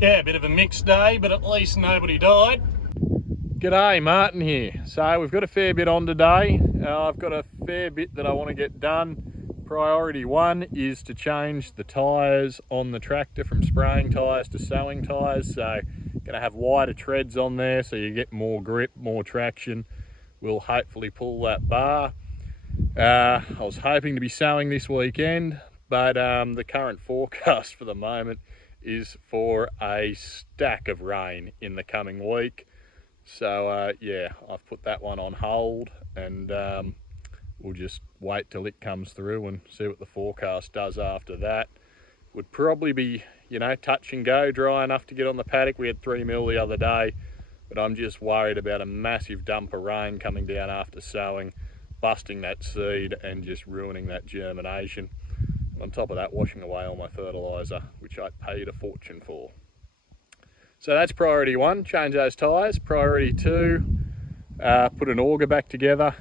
Yeah, a bit of a mixed day, but at least nobody died. G'day, Martin here. So we've got a fair bit on today. I've got a fair bit that I want to get done. Priority one is to change the tyres on the tractor from spraying tyres to sowing tyres. So going to have wider treads on there so you get more grip, more traction. We'll hopefully pull that bar. I was hoping to be sowing this weekend, but the current forecast for the moment is for a stack of rain in the coming week. So yeah, I've put that one on hold, and we'll just wait till it comes through and see what the forecast does after that. Would probably be, you know, touch and go, dry enough to get on the paddock. We had 3 mil the other day, but I'm just worried about a massive dump of rain coming down after sowing, busting that seed and just ruining that germination. And on top of that, washing away all my fertiliser, which I paid a fortune for. So that's priority one, change those tyres. Priority two, put an auger back together,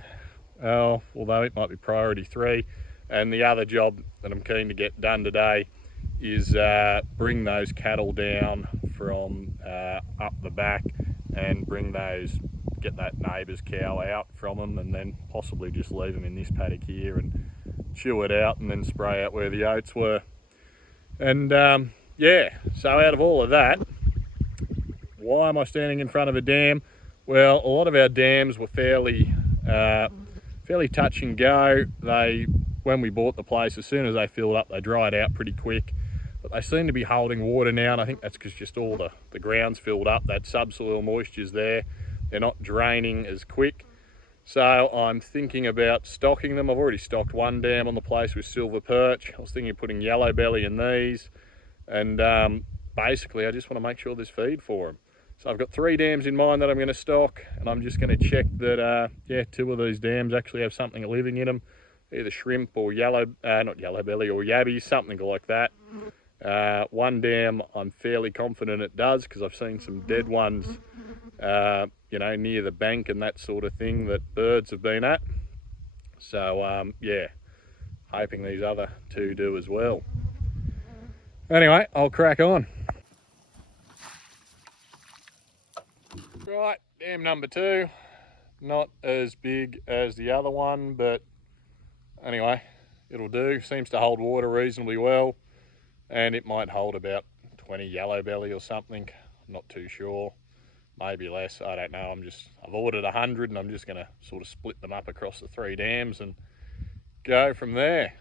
although it might be priority three. And the other job that I'm keen to get done today is bring those cattle down from up the back and get that neighbour's cow out from them, and then possibly just leave them in this paddock here and chew it out and then spray out where the oats were. And yeah, so out of all of that, why am I standing in front of a dam? Well, a lot of our dams were fairly touch and go. When we bought the place, as soon as they filled up, they dried out pretty quick. But they seem to be holding water now, and I think that's because just all the ground's filled up. That subsoil moisture's there. They're not draining as quick. So I'm thinking about stocking them. I've already stocked one dam on the place with silver perch. I was thinking of putting yellow belly in these. And basically, I just want to make sure there's feed for them. So I've got 3 dams in mind that I'm going to stock, and I'm just going to check that, yeah, 2 of these dams actually have something living in them. Either shrimp or not yellow belly, or yabbies, something like that. One dam I'm fairly confident it does, because I've seen some dead ones, you know, near the bank and that sort of thing that birds have been at. So yeah, hoping these other 2 do as well. Anyway, I'll crack on. Right, dam number 2, not as big as the other one, but anyway, it'll do. Seems to hold water reasonably well, and it might hold about 20 yellow belly or something. I'm not too sure, maybe less, I don't know. I've ordered 100, and I'm just going to sort of split them up across the 3 dams and go from there.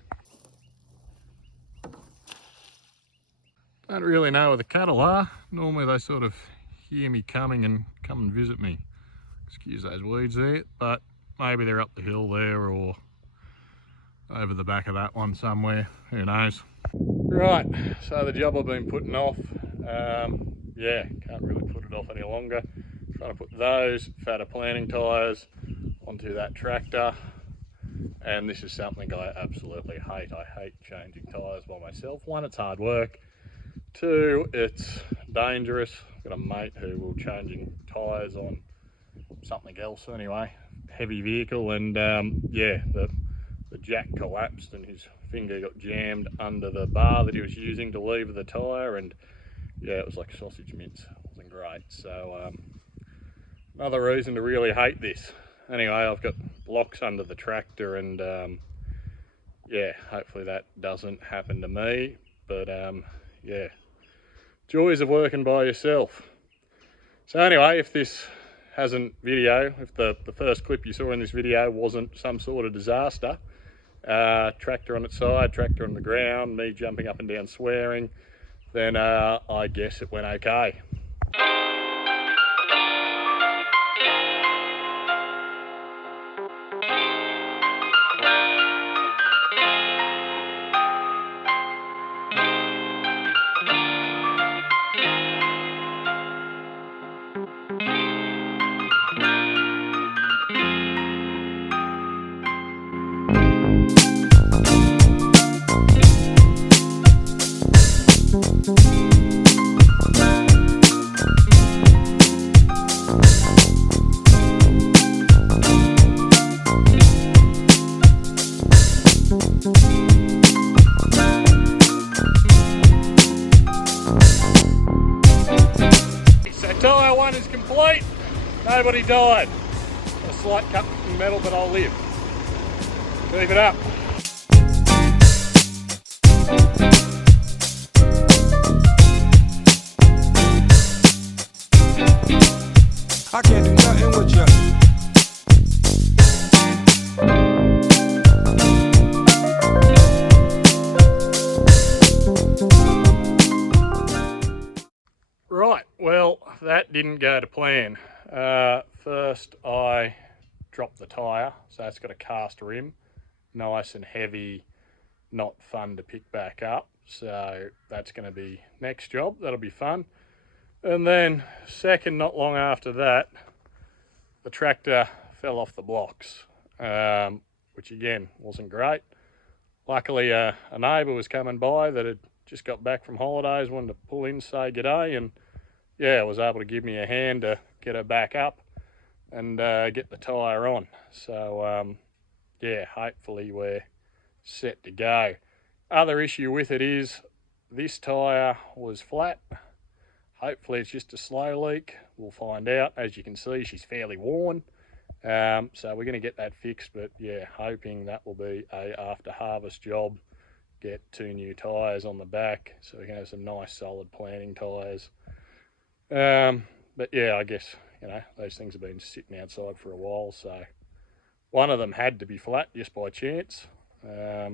Don't really know where the cattle are. Normally they sort of hear me coming and come and visit me. Excuse those weeds there, but maybe they're up the hill there or over the back of that one somewhere, who knows. Right, so the job I've been putting off, yeah, can't really put it off any longer. Trying to put those fatter planting tyres onto that tractor, and this is something I absolutely hate. I hate changing tyres by myself. 1, it's hard work. 2, it's dangerous. I've got a mate who will changing tyres on something else anyway, heavy vehicle, and yeah, the jack collapsed and his finger got jammed under the bar that he was using to lever the tyre, and yeah, it was like sausage mince. It wasn't great. So another reason to really hate this. Anyway, I've got blocks under the tractor, and yeah, hopefully that doesn't happen to me, but yeah, joys of working by yourself. So anyway, if this hasn't video, if the first clip you saw in this video wasn't some sort of disaster, tractor on its side, tractor on the ground, me jumping up and down swearing, then I guess it went okay. one is complete. Nobody died. A slight cut in metal, but I'll live. Keep it up. I can't do nothing with you. Right, well, that didn't go to plan. First I dropped the tyre, so it's got a cast rim, nice and heavy, not fun to pick back up. So that's going to be next job, that'll be fun. And then second, not long after that, the tractor fell off the blocks, which again wasn't great. Luckily a neighbour was coming by that had just got back from holidays, wanted to pull in, say g'day, and yeah, was able to give me a hand to get her back up and get the tyre on. So yeah, hopefully we're set to go. Other issue with it is this tyre was flat. Hopefully it's just a slow leak. We'll find out. As you can see, she's fairly worn. So we're going to get that fixed, but yeah, hoping that will be a after harvest job. Get 2 new tyres on the back so we can have some nice solid planting tyres. But yeah, I guess, you know, those things have been sitting outside for a while, so one of them had to be flat just by chance. Yeah,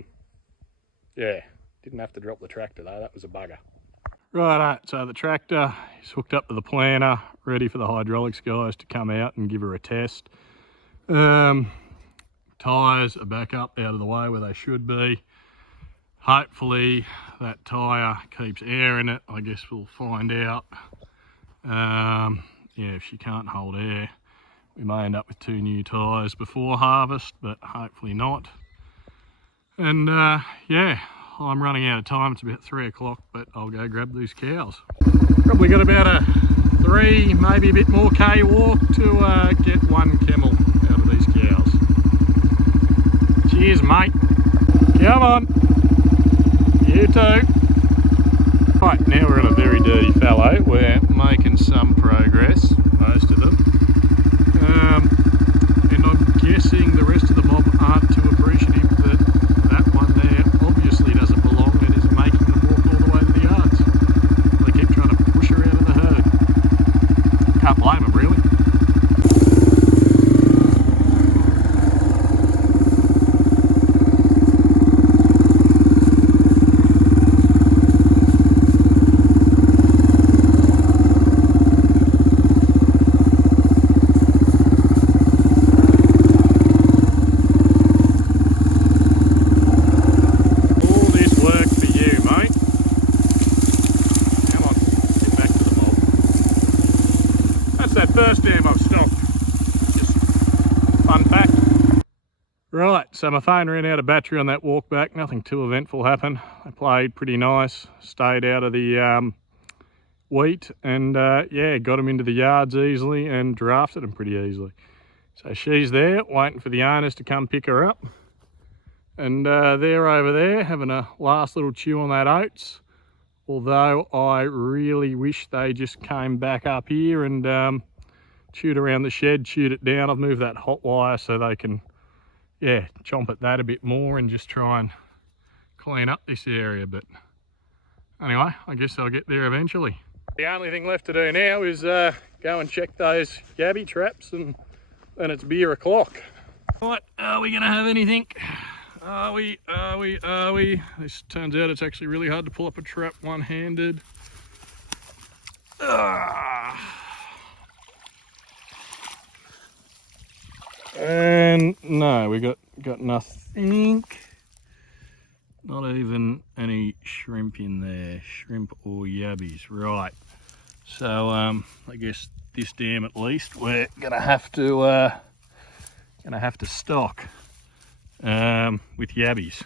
didn't have to drop the tractor though, that was a bugger. Righto, so the tractor is hooked up to the planter, ready for the hydraulics guys to come out and give her a test. Tyres are back up out of the way where they should be. Hopefully that tyre keeps air in it. I guess we'll find out. Yeah, if she can't hold air, we may end up with 2 new tyres before harvest, but hopefully not. And yeah, I'm running out of time. It's about 3 o'clock, but I'll go grab these cows. Probably got about a 3, maybe a bit more K walk to get 1 camel out of these cows. Cheers, mate. Come on. You too. Right, now we're on a very dirty fallow. We're making some progress, most of them. And I'm guessing the rest of the mob aren't too appreciative that that one there obviously doesn't belong and is making them walk all the way to the yards. They keep trying to push her out of the herd. Can't blame them, really. First dam I've stopped. Just fun fact. Right, so my phone ran out of battery on that walk back. Nothing too eventful happened. I played pretty nice, stayed out of the wheat, and yeah, got them into the yards easily and drafted them pretty easily. So she's there waiting for the owners to come pick her up, and they're over there having a last little chew on that oats. Although I really wish they just came back up here and chewed around the shed, chewed it down. I've moved that hot wire so they can, yeah, chomp at that a bit more and just try and clean up this area. But anyway, I guess I'll get there eventually. The only thing left to do now is go and check those yabby traps, and then it's beer o'clock. Right, are we gonna have anything? Are we? This turns out it's actually really hard to pull up a trap one-handed. And no, we got nothing. Not even any shrimp in there, shrimp or yabbies. Right. So I guess this dam at least we're gonna have to stock with yabbies.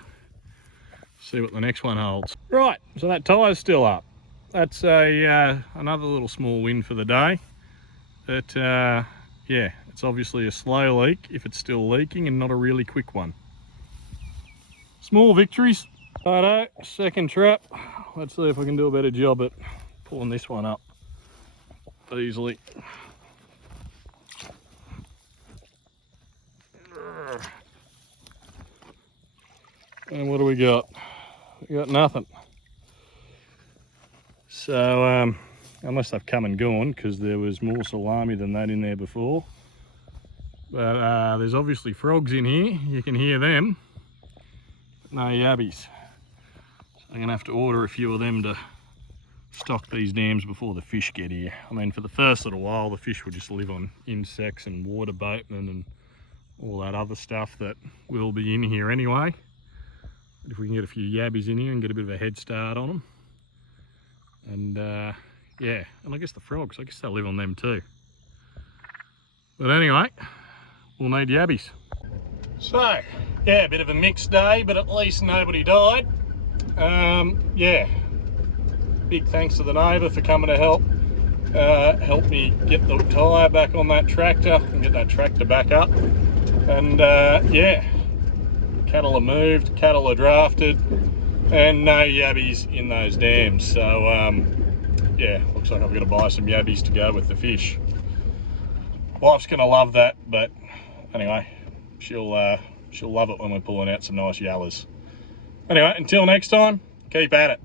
See what the next one holds. Right, so that tyre's still up. That's another little small win for the day. But yeah, it's obviously a slow leak if it's still leaking and not a really quick one. Small victories. Righto, second trap. Let's see if I can do a better job at pulling this one up. easily. And what do we got? We got nothing. So, unless they've come and gone, because there was more salami than that in there before. But there's obviously frogs in here. You can hear them. No yabbies. So I'm gonna have to order a few of them to stock these dams before the fish get here. I mean, for the first little while, the fish will just live on insects and water boatmen and all that other stuff that will be in here anyway. But if we can get a few yabbies in here and get a bit of a head start on them. And yeah, and I guess the frogs, I guess they'll live on them too. But anyway, we'll need yabbies. So, yeah, a bit of a mixed day, but at least nobody died. Yeah, big thanks to the neighbour for coming to help. Help me get the tyre back on that tractor and get that tractor back up. And yeah, cattle are moved, cattle are drafted, and no yabbies in those dams. So yeah, looks like I've got to buy some yabbies to go with the fish. Wife's gonna love that, but anyway, she'll love it when we're pulling out some nice yallas. Anyway, until next time, keep at it.